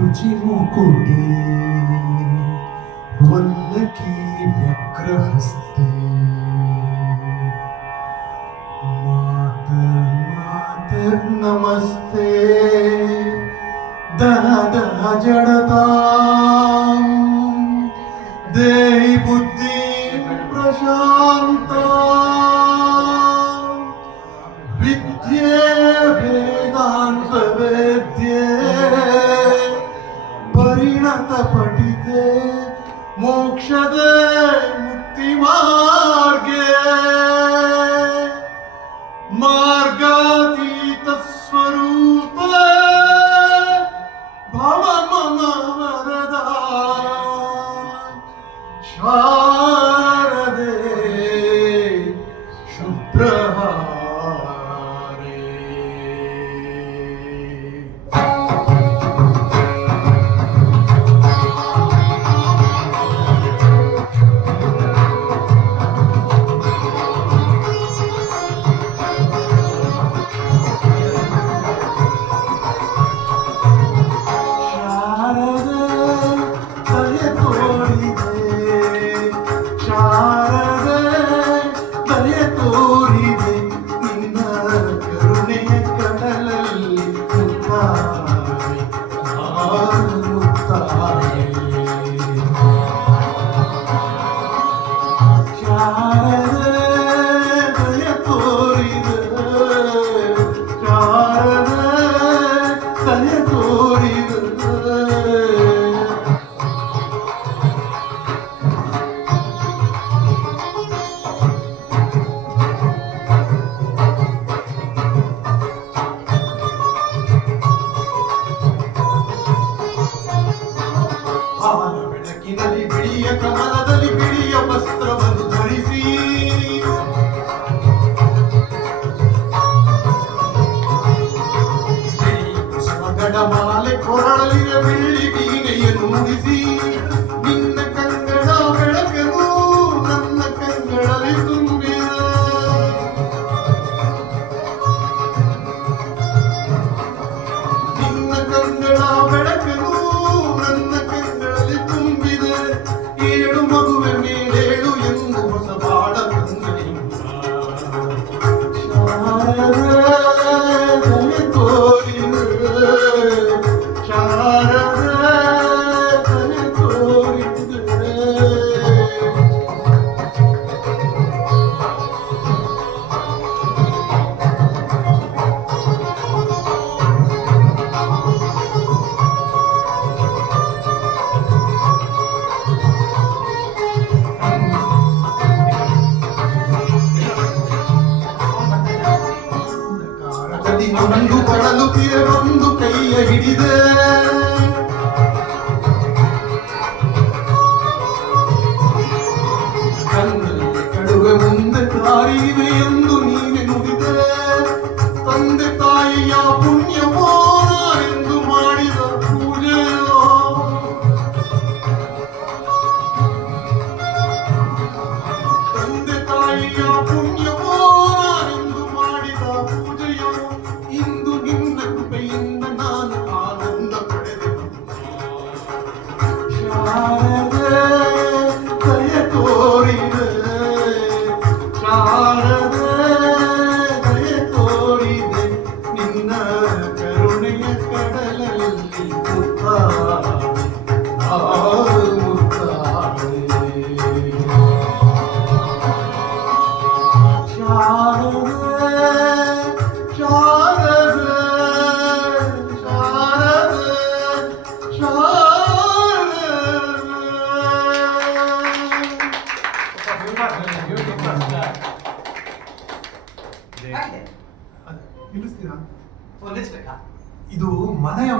रुचि मुकुटे वल्लकी व्यग्रहस्ते मात मात नमस्ते दह दह जड़ता देहि बुद्धि प्रशांता विद्ये वेदांत वेद्ये परिणत पठिते मोक्षदे मुक्ति मार्गे मार्गातीत स्वरूप भव मम वरदा शारदे शुभ्रहारे। ಬೆಳಕಿನಲ್ಲಿ ಬಿಳಿಯ ಕಮಲದಲ್ಲಿ ಬಿಳಿಯ ವಸ್ತ್ರವನ್ನು ಧರಿಸಿ ಕುಸುಮಗಡ ಮಾಲೆ ಕೊರಳಲಿನ ಬೆಳ್ಳಿ ಬೀನೆಯನ್ನು ನುಡಿಸಿ ನಿನ್ನ ಕಂಗಳ ಬೆಳಕನ್ನು ನನ್ನ ಕಂಗಳಲ್ಲಿ ತುಂಬಿದ ನಿನ್ನ ಕಂಗಳ ಬೆಳಕನ್ನು ಒಂದು ಬಳಲುತ್ತಿರೆ ಒಂದು ಕೈಯ ಹಿಡಿದೆ ಕಣ್ಣಲ್ಲಿ ಕಡುವೆ ಮುಂದೆ ದಾರಿವೆ ಎಂದು ನೀನೆ ನುಡಿದೆ ತಂದೆ ತಾಯಿಯ ಪುಣ್ಯವೋ ಎಂದು ಮಾಡಿದ ಪೂಜೆಯೋ ತಂದೆ ತಾಯಿಯ ಪುಣ್ಯವೋ ಎಂದು ಮಾಡಿದ ಪೂಜೆಯೋ ಇಂದು ನಿನ್ನ ಕೃಪೆಯಿಂದ ನಾನು ಆನಂದ ಪಡೆದೆ ಶಾರದೆ ದಯ ತೋರಿದೆ ಶಾರದೆ ದಯ ತೋರಿದೆ ನಿನ್ನ ಕರುಣೆಯ ಕಡಲಲ್ಲಿ ಇದು ಮನೆಯ